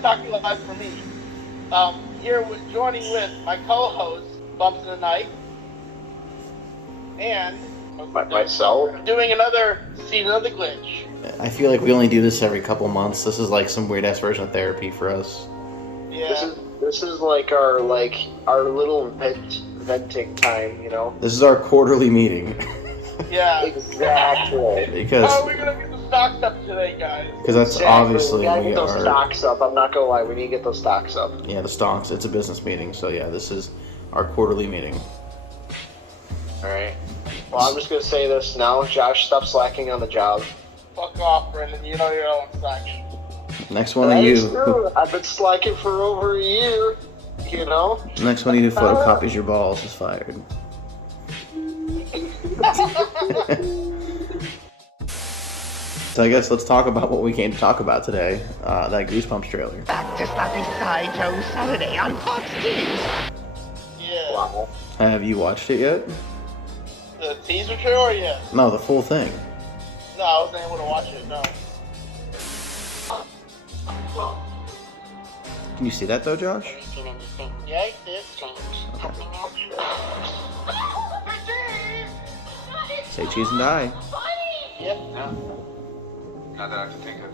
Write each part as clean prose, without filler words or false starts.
talking live for me. Here joining with my co-host, Bumps in the Night, and myself doing another season of the glitch. I feel like we only do this every couple months. This is like some weird ass version of therapy for us. Yeah. This is like our little venting time, you know. This is our quarterly meeting. Yeah. Exactly. Because how are we gonna get the stocks up today, guys? Because that's obviously we gotta get those stocks up. I'm not gonna lie, we need to get those stocks up. Yeah, the stocks. It's a business meeting, so yeah, this is our quarterly meeting. All right. Well, I'm just gonna say this now. Josh, stop slacking on the job. Fuck off, Brendan. You know you're all slacking. Next one of you. I've been slacking for over a year. You know. Next one of you who photocopies your balls is fired. So I guess let's talk about what we came to talk about today. That Goosebumps trailer. Back to Slappy Sideshow Saturday on Fox Kids. Yeah. Wow. Have you watched it yet? The teaser trailer, yeah. No, the full thing. No, I wasn't able to watch it, no. Can you see that though, Josh? Have you seen anything Yeah, I did. strange happening there? Say cheese and die. Yep. Yeah. Not that I can think of.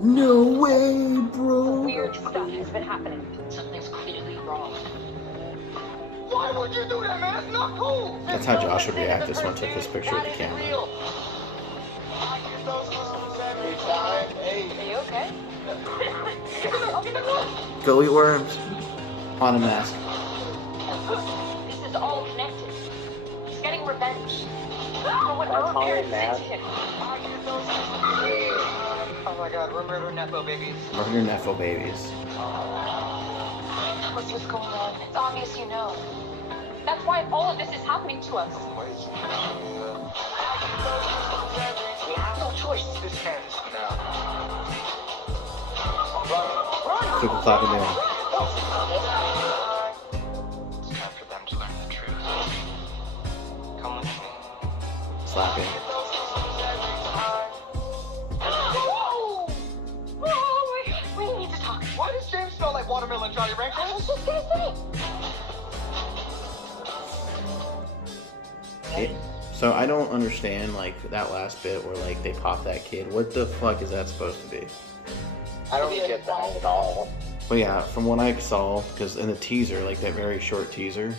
No way, bro. Weird stuff has been happening. Something's clearly wrong. Why would you do that, man? That's not cool. That's how Josh would react if someone took his picture with the camera. Hey. Are you okay? Go eat worms. On a mask. This is all connected. He's getting revenge. For what our parents did to him. Oh my god, we're murder Nepo babies. Or your Nepo babies. What's going on? It's obvious you know. That's why all of this is happening to us. We have no choice. This ends now. People clapping down. It's time for them to learn the truth. Come with me. Slapping. We need to talk. Why does James smell like watermelon, Johnny Rankin? I was just gonna say. So I don't understand like that last bit where like they pop that kid. What the fuck is that supposed to be? I don't get that at all. But yeah, from what I saw, because in the teaser, like that very short teaser,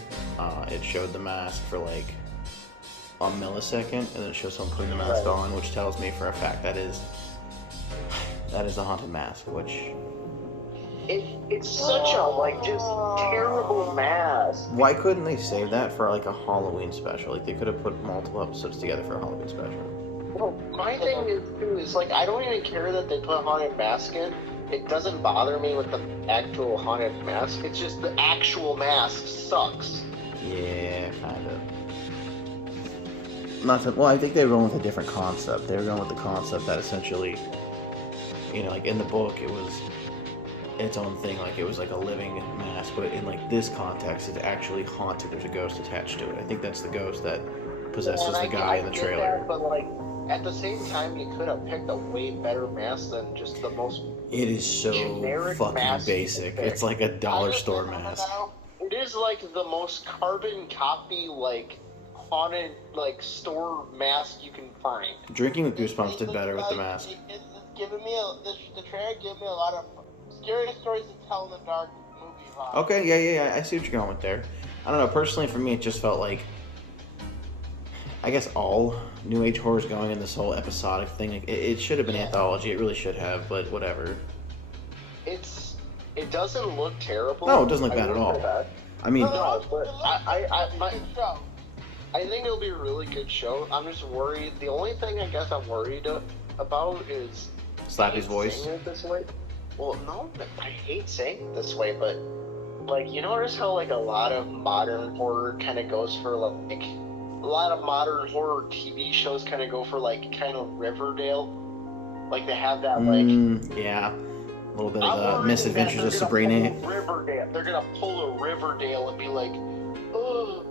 it showed the mask for like a millisecond, and then it shows someone putting the mask on, which tells me for a fact that is the haunted mask. Which It's such a just terrible mask. why couldn't they save that for like a Halloween special? Like they could have put multiple episodes together for a Halloween special. Well, my thing is too is like I don't even care that they put a haunted mask in. It doesn't bother me with the actual haunted mask. It's just the actual mask sucks. Yeah, kind of. Well, I think they were going with a different concept. They were going with the concept that essentially, you know, like in the book, it was its own thing. Like it was like a living mask, but in like this context, it's actually haunted. There's a ghost attached to it. I think that's the ghost that possesses the guy in the trailer. That, but like at the same time, you could have picked a way better mask than just the most. It is so generic fucking mask basic. It's like a dollar store mask. It is like the most carbon copy like haunted like store mask you can find. Drinking with Goosebumps did better with the mask. It's giving me the trailer gave me a lot of scary stories to tell in the dark movie vibe. Okay, yeah, I see what you're going with there. I don't know, personally for me it just felt like, I guess all New Age horror is going in this whole episodic thing. Like, it should have been anthology, it really should have, but whatever. It doesn't look terrible. No, it doesn't look bad at all. I mean, No, but I think it'll be a really good show. I'm just worried. The only thing I guess I'm worried about is Slappy's voice. saying it this way. Well, no, I hate saying it this way, but like you notice how like a lot of modern horror kind of goes for like a lot of modern horror TV shows kind of go for like kind of Riverdale. Like they have that like yeah, a little bit of the Misadventures of Sabrina. Riverdale. They're gonna pull a Riverdale and be like, oh,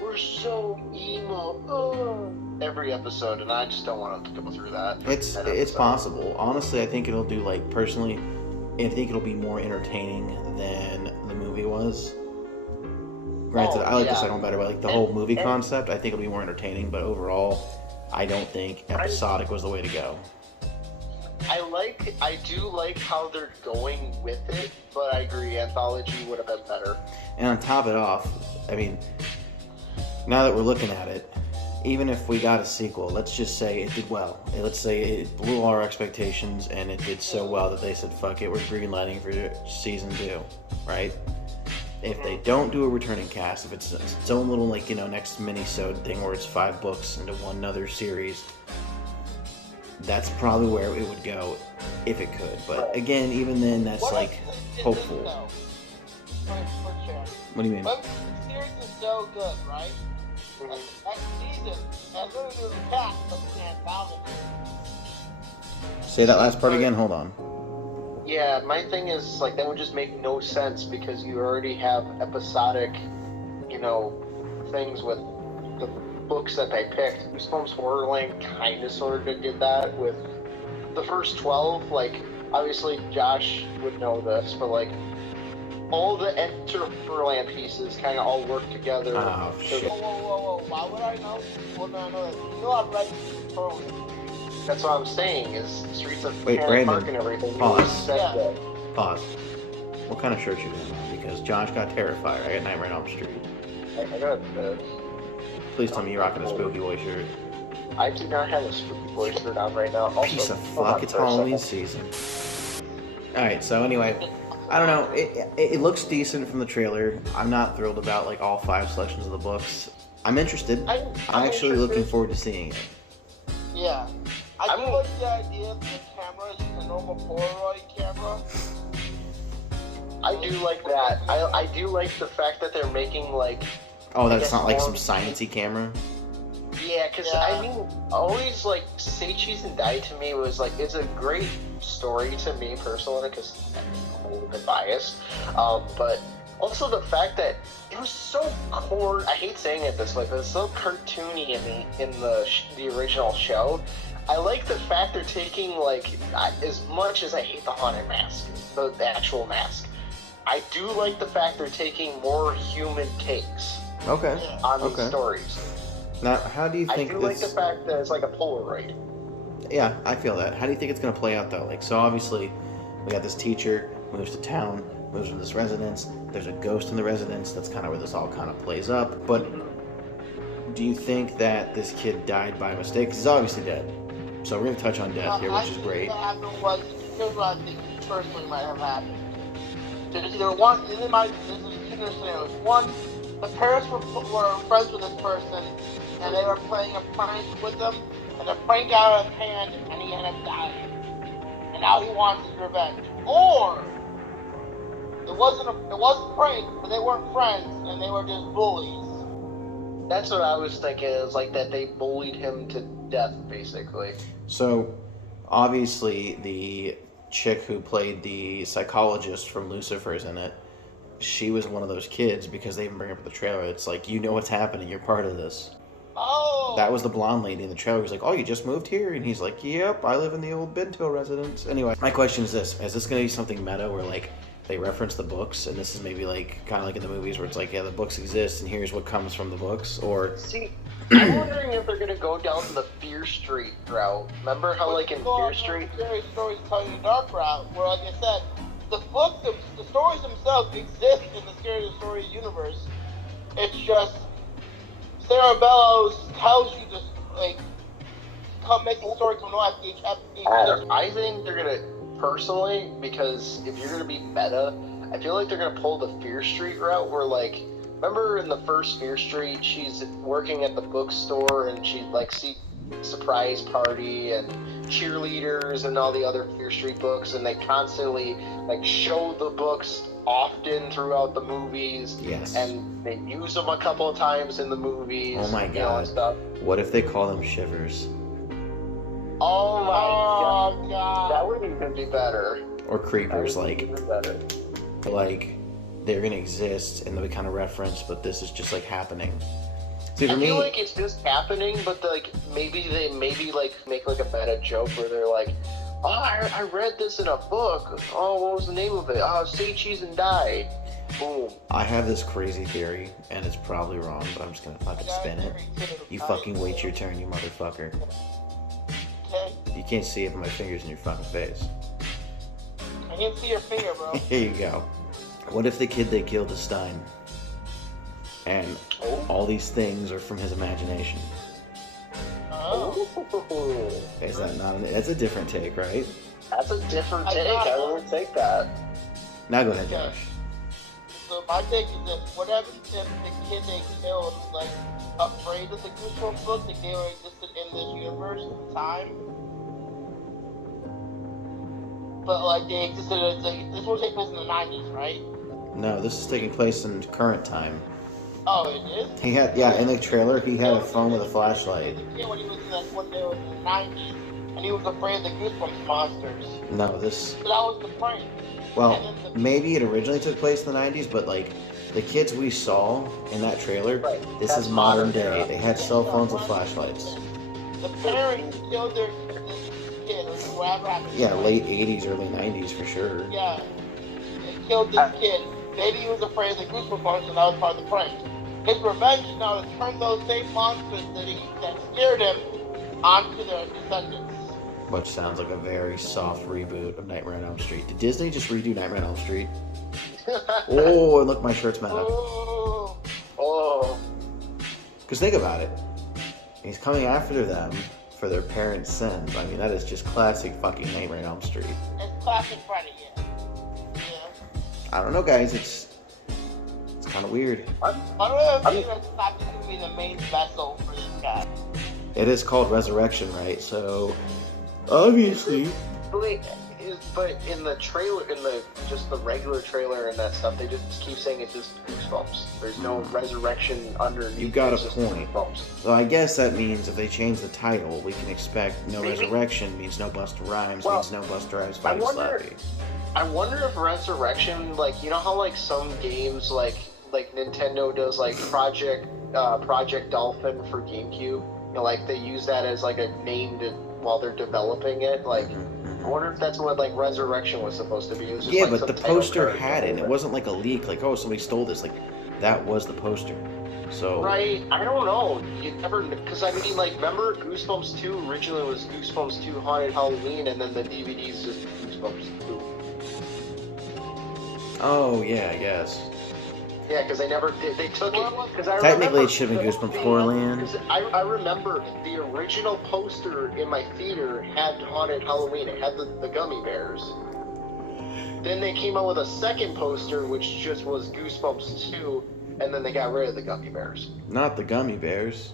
we're so emo. Every episode, and I just don't want to go through that. It's possible. Honestly, I think it'll do, like, personally, I think it'll be more entertaining than the movie was. Granted, I like the second one better, but like the whole movie concept, I think it'll be more entertaining, but overall, I don't think episodic was the way to go. I do like how they're going with it, but I agree, anthology would have been better. And on top of it off, I mean, now that we're looking at it, even if we got a sequel, let's just say it did well. Let's say it blew all our expectations and it did so well that they said, fuck it, we're greenlighting for season 2, right? If they don't do a returning cast, if it's its own little, like, you know, next mini-sode thing where it's 5 books into one other series, that's probably where it would go if it could. But again, even then, that's What like if hopeful. What do you mean? But the series is so good, right? Next season, and literally the cast of the anthology. Say that last part again. Hold on. Yeah, my thing is, like, that would just make no sense because you already have episodic, you know, things with the books that they picked. Goosebumps Horrorland kind of sort of did that with the first 12. Like, obviously Josh would know this, but like, all the Enter Horrorland pieces kind of all work together. Oh, shit. Whoa. Why would I know? Well, no, that. You know I've read Horrorland. That's what I'm saying, is Streets of Wait, Panic Park Brandon, and everything. pause. Yeah. Pause. What kind of shirt you got on? Because Josh got Terrifier. I got Nightmare on Elm Street. I got this. Please tell me you're rocking a Spooky Boy shirt. I do not have a Spooky Boy shirt on right now. Also, Piece of fuck. It's Halloween season. Alright, so anyway, I don't know. It looks decent from the trailer. I'm not thrilled about like all 5 selections of the books. I'm interested. I'm actually looking forward to seeing it. Yeah. I do like the idea of the camera is a normal Polaroid camera. I do like that. I do like the fact that they're making like... Oh, that's not like some sciencey camera? Yeah, because I mean, always like Say Cheese and Die to me was like, it's a great story to me personally because I'm a little bit biased. But also the fact that it was so I hate saying it this way, but it's so cartoony in the original show. I like the fact they're taking, like, as much as I hate the haunted mask, the actual mask, I do like the fact they're taking more human takes on these stories. Now, how do you think I do like the fact that it's like a Polaroid. Yeah, I feel that. How do you think it's going to play out, though? Like, so obviously, we got this teacher, moves to town, moves to this residence, there's a ghost in the residence, that's kind of where this all kind of plays up, but do you think that this kid died by mistake? 'Cause he's obviously dead. So we're going to touch on death here, which is great. What happened was, here's what I think personally might have happened. There's either one, this is two scenarios. One, the parents were friends with this person, and they were playing a prank with them, and the prank got out of hand, and he ended up dying. And now he wants his revenge. Or, it wasn't a prank, but they weren't friends, and they were just bullies. That's what I was thinking, is like that they bullied him to death, basically. So, obviously, the chick who played the psychologist from Lucifer's in it, she was one of those kids, because they even bring up in the trailer, it's like, you know what's happening, you're part of this. Oh! That was the blonde lady in the trailer. He's like, oh, you just moved here? And he's like, yep, I live in the old Bento residence. Anyway, my question is this. Is this going to be something meta where, like, they reference the books, and this is maybe, like, kind of like in the movies where it's like, yeah, the books exist, and here's what comes from the books? Or... See, I'm wondering if they're going to go down the Fear Street route. Remember how, like, in Fear Street... Scary Stories Tell You the Dark route, where, like I said, the books, the stories themselves exist in the Scary Stories universe. It's just... Sarah Bellows tells you to, like, come make the story come to life each episode. I think they're going to, personally, because if you're going to be meta, I feel like they're going to pull the Fear Street route where, like, remember in the first Fear Street, she's working at the bookstore and she, like, sees surprise party and cheerleaders and all the other Fear Street books, and they constantly, like, show the books often throughout the movies. Yes. And they use them a couple of times in the movies. Oh my you know, god. and stuff. What if they call them shivers? Oh my God. That would even be better. Or creepers, That would like... be even better. Like, they're gonna exist and they'll be kind of referenced, but this is just like happening. See, for I feel me, like it's just happening, but like maybe they like make like a meta joke where they're like, "Oh, I read this in a book. Oh, what was the name of it? Oh, SEasOn died." Boom. I have this crazy theory, and it's probably wrong, but I'm just gonna fucking spin it. You fucking wait your turn, you motherfucker. Okay. You can't see it, but my finger's in your fucking face. I can't see your finger, bro. Here you go. What if the kid they killed is Stein? And all these things are from his imagination. Oh. Is that not? That's a different take, right? That's a different take. I wouldn't take that. Now go ahead, Josh. So my take is this: what happens if the kid they killed was like afraid of the Goosebumps book that they were existed in this universe at the time? But like they existed as like, this will take place in the 90s, right? No, this is taking place in current time. Oh, it is? He had, yeah, in the trailer, he had a phone with a flashlight. Yeah, when he was in when they were in the 90s, and he was afraid of the Goosebumps monsters. No, this. So that was the prank. Well, maybe it originally took place in the 90s, but like the kids we saw in that trailer, this is modern day. They had cell phones with flashlights. The parents killed their kid, or whatever happened. Yeah, late 80s, early 90s for sure. Yeah, they killed this kid. Maybe he was afraid of the Goosebumps monsters, and that was part of the prank. His revenge is now to turn those same monsters that scared him onto their descendants. Which sounds like a very soft reboot of Nightmare on Elm Street. Did Disney just redo Nightmare on Elm Street? Oh, and look, my shirt's meta. Oh. Because think about it. He's coming after them for their parents' sins. I mean, that is just classic fucking Nightmare on Elm Street. It's classic Freddy, yeah. I don't know, guys. It's kind of weird. One of the things that's classic to be the main vessel for this guy. It is called Resurrection, right? So, obviously. But in the trailer, just the regular trailer and that stuff, they just keep saying it's just Goosebumps. There's no resurrection underneath. You got a it's just point. Goosebumps. So I guess that means if they change the title, we can expect no resurrection means no Busta Rhymes means no Busta Rhymes fighting Slappy. I wonder if resurrection, like, you know how like some games like Nintendo does like Project Dolphin for GameCube, you know, like they use that as like a name while they're developing it, like. I wonder if that's what like Resurrection was supposed to be. It was just, Yeah, like, but the poster had it. It wasn't like a leak, like, oh, somebody stole this. Like, that was the poster. So. Right, I don't know. You never, because I mean, like, remember Goosebumps 2 originally was Goosebumps 2 Haunted Halloween, and then the DVD's just Goosebumps 2. Oh yeah, I guess. Yeah, because they never did. They took it. Because I Technically, remember, it should have been Goosebumps Horrorland. I remember the original poster in my theater had Haunted Halloween. It had the gummy bears. Then they came out with a second poster, which just was Goosebumps 2, and then they got rid of the gummy bears. Not the gummy bears.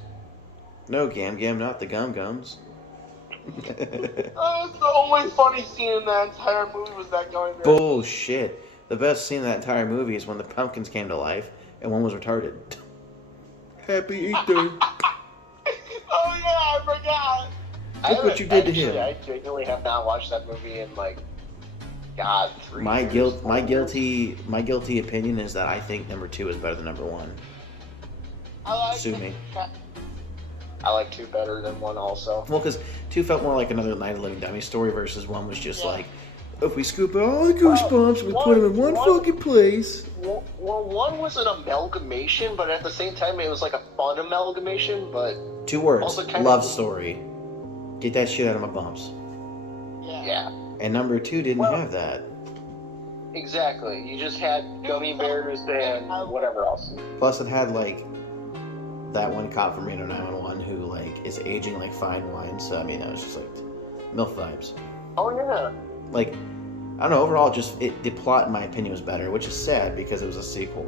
No, Gam Gam, not the Gum Gums. The only funny scene in that entire movie was that going there. Bullshit. The best scene in that entire movie is when the pumpkins came to life and one was retarded. Happy Easter. Oh yeah, I forgot. Look what you did to him. I genuinely have not watched that movie in like, God, 3 My years. guilty opinion is that I think number 2 is better than number 1. I like Sue me. I like 2 better than 1 also. Well, because 2 felt more like another Night of the Living Dummy story versus 1 was just like, if we scoop out all the Goosebumps, we put them in one fucking place. Well, 1 was an amalgamation, but at the same time, it was like a fun amalgamation, but... 2 words, also kind love of... story. Get that shit out of my bumps. Yeah. And number 2 didn't have that. Exactly. You just had gummy bears and whatever else. Plus it had, like, that one cop from Reno 911 who, like, is aging like fine wine, so, I mean, it was just, like, MILF vibes. Oh, yeah. Like, I don't know, overall, just, the plot, in my opinion, was better, which is sad because it was a sequel.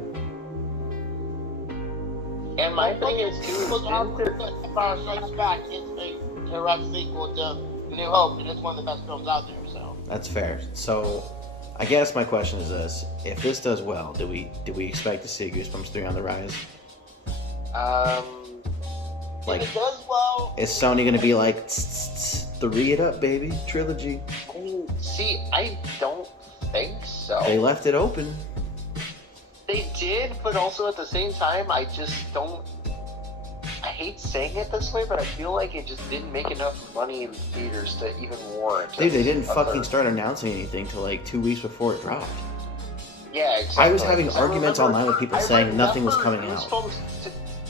And my thing is, too, Empire Strikes Back is a direct sequel to New Hope, and it's one of the best films out there, so. That's fair. So, I guess my question is this. If this does well, do we expect to see Goosebumps 3 on the rise? Like, if it does well... Is Sony going to be like, 3 it up, baby, trilogy? See, I don't think so. They left it open. They did, but also at the same time, I just don't... hate saying it this way, but I feel like it just didn't make enough money in theaters to even warrant. Dude, they didn't a fucking third. start announcing anything till like 2 weeks before it dropped. Yeah, exactly. I was having 'Cause arguments online with people saying nothing was coming out.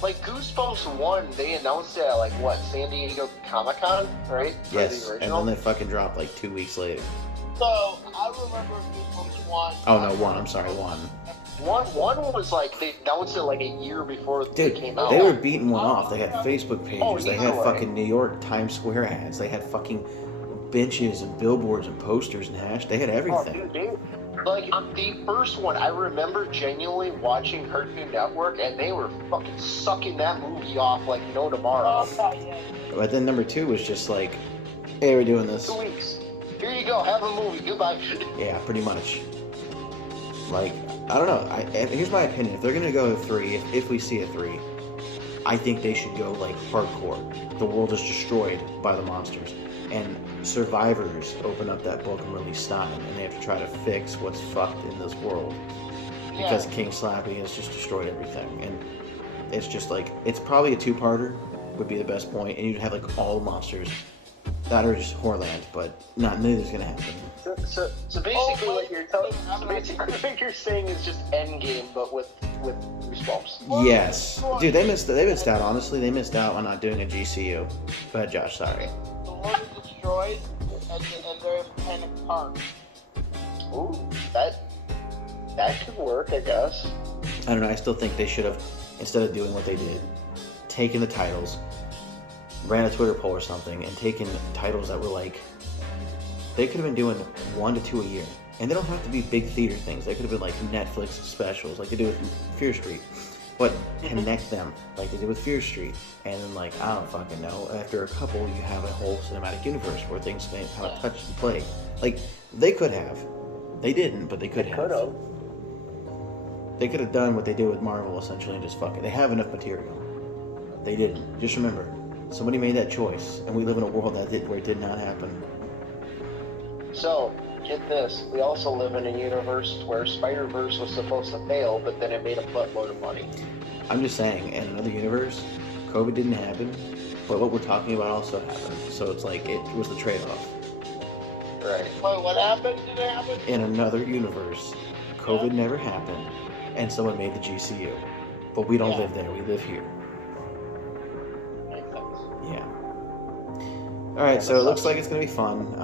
Like Goosebumps 1, they announced it at like what, San Diego Comic-Con, right? For Yes, the and original? then they fucking dropped like 2 weeks later. So I remember Goosebumps 1. Oh no, 1. I'm sorry, 1. One was like they announced it like a year before Dude, it came out. they were beating one off. They had Facebook pages. Oh, They had easily. fucking New York Times Square ads. They had fucking benches and billboards and posters and hash. They had Oh, everything. dude, like the first one, I remember genuinely watching Cartoon Network, and they were fucking sucking that movie off like no tomorrow. Yeah. But then number 2 was just like, hey, we're doing this. 2 weeks. Here you go. Have a movie. Goodbye. Yeah, pretty much. Like, I don't know. Here's my opinion. If they're gonna go to 3, if we see a 3, I think they should go like hardcore. The world is destroyed by the monsters, and survivors open up that book and release Stein, and they have to try to fix what's fucked in this world because King Slappy has just destroyed everything. And it's just like, it's probably a 2-parter would be the best point, and you'd have like all the monsters that are just Horrorland, but neither's gonna happen. So basically, what you're telling, what you're saying is just Endgame, but with Goosebumps. Yes, dude, they missed out. Honestly, they missed out on not doing a GCU. Go ahead, Josh. Sorry. The world is destroyed, and they're in Panic Park. Ooh, that could work, I guess. I don't know. I still think they should have, instead of doing what they did, taken the titles, ran a Twitter poll or something, and taken titles that were like, they could have been doing 1 to 2 a year. And they don't have to be big theater things. They could have been like Netflix specials, like they do with Fear Street. But connect them, like they did with Fear Street. And then, like, I don't fucking know, after a couple, you have a whole cinematic universe where things may kind of touch and play. Like, they could have. They didn't, but they could have. They could have done what they did with Marvel, essentially, and just fuck it. They have enough material. They didn't. Just remember, somebody made that choice, and we live in a world where it did not happen. So, get this. We also live in a universe where Spider-Verse was supposed to fail, but then it made a buttload of money. I'm just saying, in another universe, COVID didn't happen, but what we're talking about also happened. So it's like, it was the trade-off. Right. Wait, what happened? Did it happen? In another universe, COVID never happened, and someone made the GCU. But we don't live there, we live here. Makes sense. Yeah. Alright, so it looks like it's going to be fun.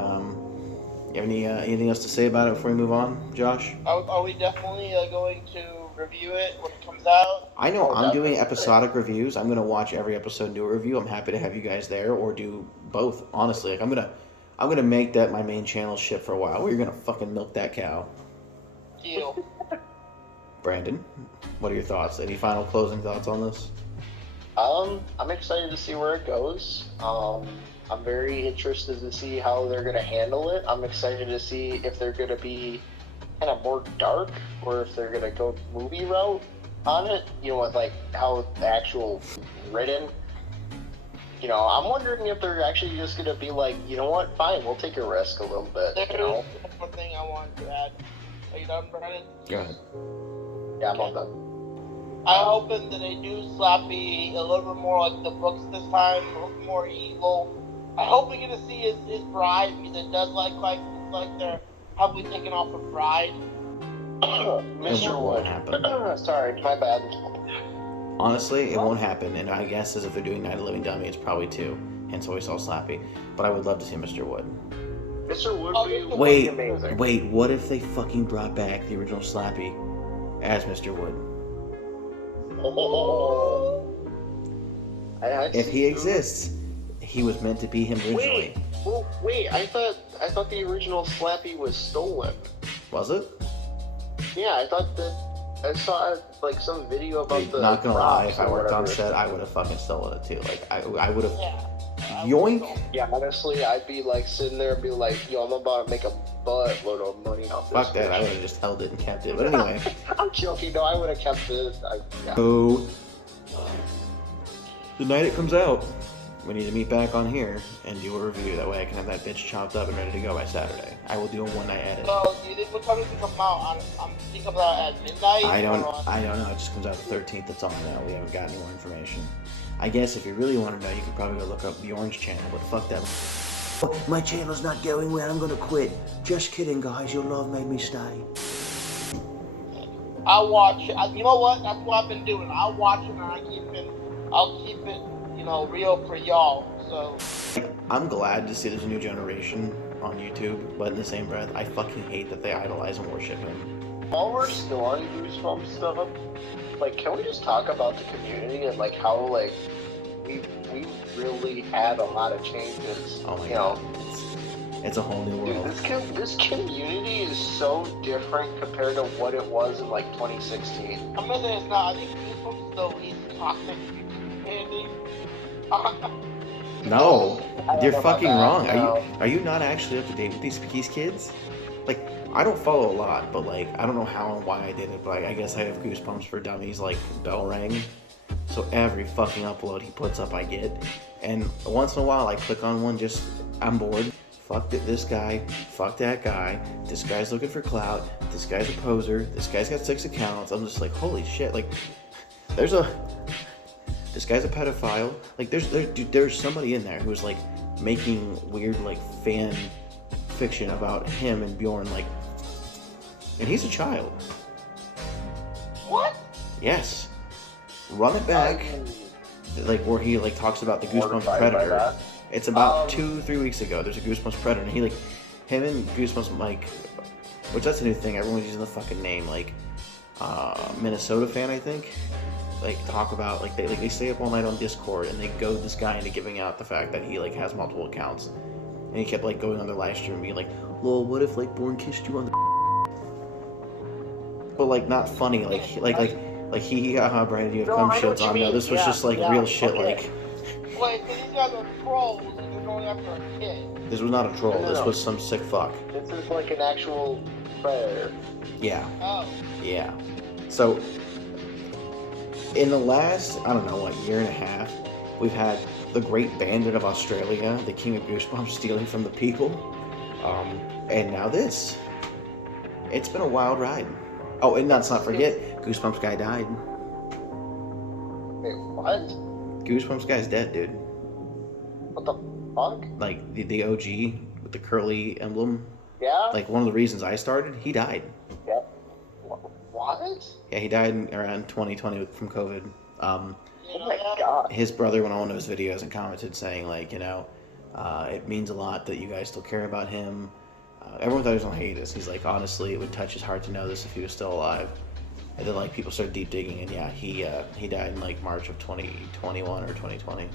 You have anything else to say about it before we move on, Josh? Are we definitely going to review it when it comes out? I know I'm doing definitely. episodic reviews. I'm going to watch every episode, do a review. I'm happy to have you guys there, or do both, honestly. Like, I'm gonna make that my main channel ship for a while. We're gonna fucking milk that cow. Deal. Brandon, what are your thoughts? Any final closing thoughts on this? I'm excited to see where it goes. I'm very interested to see how they're gonna handle it. I'm excited to see if they're gonna be kind of more dark, or if they're gonna go movie route on it. You know, with like how the actual written. You know, I'm wondering if they're actually just gonna be like, you know what, fine, we'll take a risk a little bit. There's You know? one more thing I wanted to add. Are you done, Brandon? Go ahead. Yeah, I'm all done. I'm hoping that they do Slappy a little bit more like the books this time, a little more evil. I hope we get to see his bride, because it does like they're probably taking off a bride. Mr. won't Wood. happen. Sorry, my bad. Honestly, it won't happen, and I guess as if they're doing Night of the Living Dummy, it's probably 2, hence why we saw Slappy. But I would love to see Mr. Wood. Mr. Wood would Wait, be amazing. wait, what if they fucking brought back the original Slappy as Mr. Wood? Oh. If he exists, he was meant to be him originally. Wait, I thought the original Slappy was stolen. Was it? Yeah, I thought that I saw like some video about Dude, the not gonna lie, if props I or worked on whatever. set, I would have fucking stolen it too. Like, I would have. Yeah. Yoink! Yeah, honestly, I'd be like sitting there and be like, yo, I'm about to make a buttload of money off this. Fuck that, I bitch. would have just held it and kept it. But anyway. I'm joking, no, I would have kept it. Yeah. So, the night it comes out, We need to meet back on here and do a review. That way I can have that bitch chopped up and ready to go by Saturday. I will do a one-night edit. So, do you think what time does it come out? I'm thinking about at midnight. I don't know. It just comes out the 13th. That's all I know. We haven't got any more information. I guess if you really want to know, you could probably go look up the Orange channel, but fuck that. My channel's not going well. I'm gonna quit. Just kidding, guys. Your love made me stay. I'll watch. You know what? That's what I've been doing. I'll watch it and I'll keep it, you know, real for y'all. So. I'm glad to see there's a new generation on YouTube, but in the same breath, I fucking hate that they idolize and worship him. While we're still on Goosebumps stuff, like, can we just talk about the community and like how like we really had a lot of changes? Oh my you god, know? it's a whole new world. Dude, this community is so different compared to what it was in like 2016. I'm gonna say it's not. I think Goosebumps is the least toxic community. No, you're fucking wrong. No. Are you not actually up to date with these kids? Like, I don't follow a lot, but like, I don't know how and why I did it, but I guess I have Goosebumps for Dummies, like, bell rang. So every fucking upload he puts up, I get. And once in a while, I click on one, just, I'm bored. Fuck this guy, fuck that guy, this guy's looking for clout, this guy's a poser, this guy's got 6 accounts. I'm just like, holy shit, like, this guy's a pedophile. Like, there's somebody in there who's like making weird like fan fiction about him and Bjorn, like, and he's a child. What? Yes. Run it back. Like, where he like talks about the Goosebumps Predator. It's about 2-3 weeks ago. There's a Goosebumps Predator, and he like, him and Goosebumps Mike, which that's a new thing. Everyone's using the fucking name, like, Minnesota fan, I think. Like, talk about, like, they stay up all night on Discord and they goad this guy into giving out the fact that he like has multiple accounts, and he kept like going on their live stream and being like, "Lol, what if like Born kissed you on the?" But like, not funny, like he Brandon, you have cum shields on. No, this was just like real shit. Like, wait, so these guys are trolls and they're going after a kid. this was not a troll. No. This was some sick fuck. This is like an actual predator. Yeah. Oh. Yeah. So, in the last, I don't know, what, year and a half, we've had the Great Bandit of Australia, the King of Goosebumps, stealing from the people. And now this. It's been a wild ride. Oh, and let's not forget, Goosebumps guy died. Wait, what? Goosebumps guy's dead, dude. What the fuck? Like, the OG with the curly emblem. Yeah? Like, one of the reasons I started, he died. Yeah. What? Yeah, he died around 2020 from COVID. Oh my god. His brother went on to his videos and commented saying, like, you know, it means a lot that you guys still care about him. Everyone thought he was on hiatus. He's like, honestly, it would touch his heart to know this if he was still alive. And then, like, people started deep digging, and yeah, he died in, like, March of 2021 or 2020.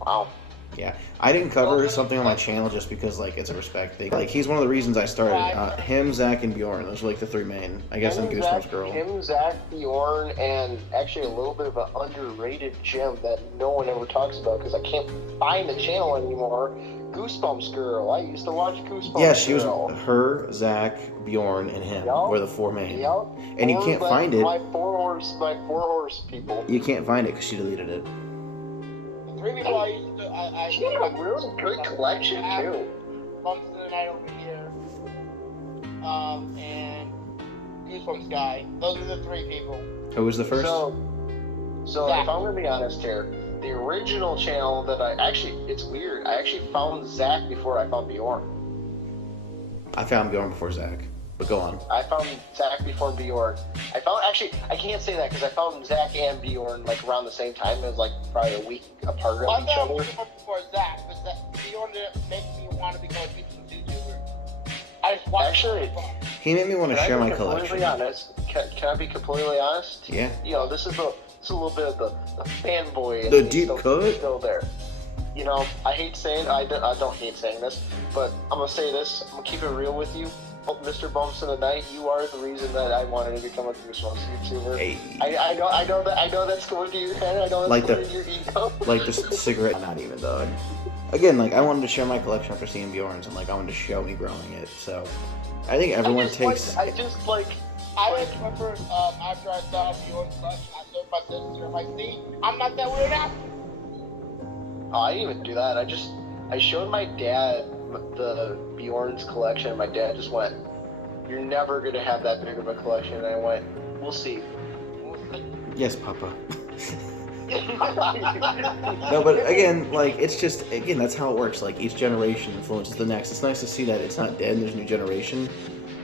Wow. Yeah, I didn't cover something on my channel just because, like, it's a respect thing. Like, he's one of the reasons I started. Him, Zach, and Bjorn. Those were, like, the 3 main. I guess, and Goosebumps Girl. Him, Zach, Bjorn, and actually a little bit of an underrated gem that no one ever talks about because I can't find the channel anymore. Goosebumps Girl. I used to watch Goosebumps Yeah, she was Girl. her, Zach, Bjorn, and him were the 4 main. Yep. And you can't find it. My four horse people. You can't find it because she deleted it. 3 people I used to. She had a really good collection too. Bumps in the Night over here. And Goosebumps guy. Those are the 3 people. Who was the first? So if I'm gonna be honest here, the original channel that it's weird. I actually found Zach before I found Bjorn. I found Bjorn before Zach, but go on. I found Zach before Bjorn. I can't say that because I found Zach and Bjorn like around the same time. It was like probably a week apart of each I other. thought before Zach, but Bjorn didn't make me want to become a YouTuber. I just watched. Actually, he made me want to share my collection. Completely honest. Can I be completely honest? Yeah. You know, this is a little bit of the fanboy. The deep cut? Still there. You know, I don't hate saying this, but I'm gonna say this. I'm gonna keep it real with you. Mr. Bumps in the Night, you are the reason that I wanted to become a Goosebumps YouTuber. Hey. I know that's going to your head. I know that's Like going to your ego. Like the cigarette, not even, dog. Again, like, I wanted to share my collection after seeing Bjorn's, and like, I wanted to show me growing it. So, I think everyone takes. I remember after I saw Bjorn's collection, I told my sister, I'm like, see, I'm not that weird after. Oh, I didn't even do that. I showed my dad the Bjorn's collection. My dad just went, "You're never gonna have that big of a collection." And I went, "We'll see." Yes, Papa. No, but again, like, it's just, again, that's how it works. Like, each generation influences the next. It's nice to see that it's not dead and there's a new generation.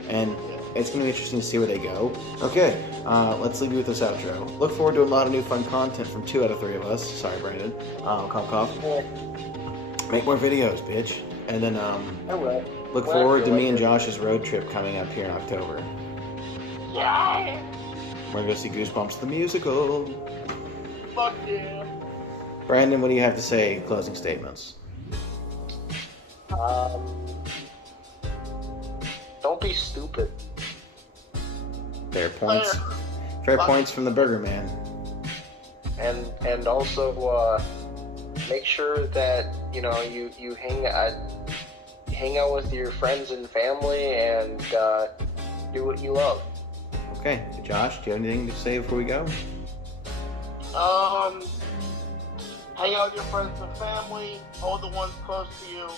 And it's going to be interesting to see where they go. Okay, let's leave you with this outro. Look forward to a lot of new fun content from 2 out of 3 of us. Sorry, Brandon. Cough. Make more videos, bitch. And then, I will. look forward to me and Josh's road trip coming up here in October. Yeah! We're going to go see Goosebumps the musical. Fuck yeah. Brandon, what do you have to say? Closing statements. Don't be stupid. Fair points. Fair points from the Burger Man. And also make sure that you hang out with your friends and family and do what you love. Okay, Josh, do you have anything to say before we go? Hang out with your friends and family. Hold the ones close to you.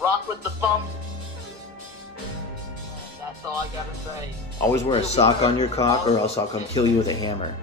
Rock with the bump. And that's all I gotta say. Always wear a sock on your cock or else I'll come kill you with a hammer.